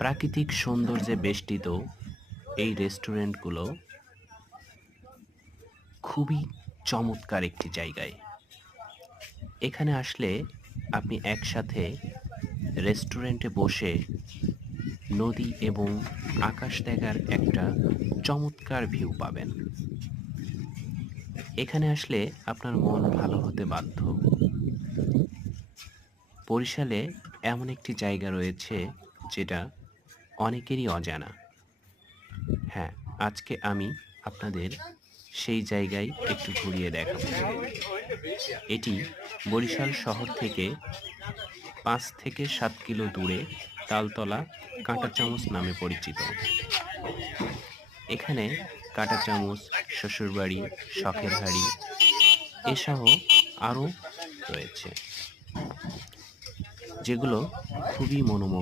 প্রাকৃতিক সৌন্দর্যে বেষ্টিত এই রেস্টুরেন্টগুলো খুবই চমৎকার একটি জায়গায়। এখানে আসলে আপনি একসাথে রেস্টুরেন্টে বসে নদী এবং আকাশ দেখার একটা চমৎকার ভিউ পাবেন। এখানে আসলে আপনার মন ভালো হতে বাধ্য। বরিশালে এমন একটি জায়গা রয়েছে যেটা অনেকেরই অজানা। হ্যাঁ, আজকে আমি আপনাদের সেই জায়গায় একটু ঘুরিয়ে দেখাবো। এটি বরিশাল শহর থেকে ৫ থেকে ৭ কিলো দূরে তালতলা কাঁটাচামচ নামে পরিচিত। এখানে কাঁটাচামচ, শ্বশুরবাড়ি, শখের হাড়ি এসহ আরও রয়েছে, যেগুলো খুবই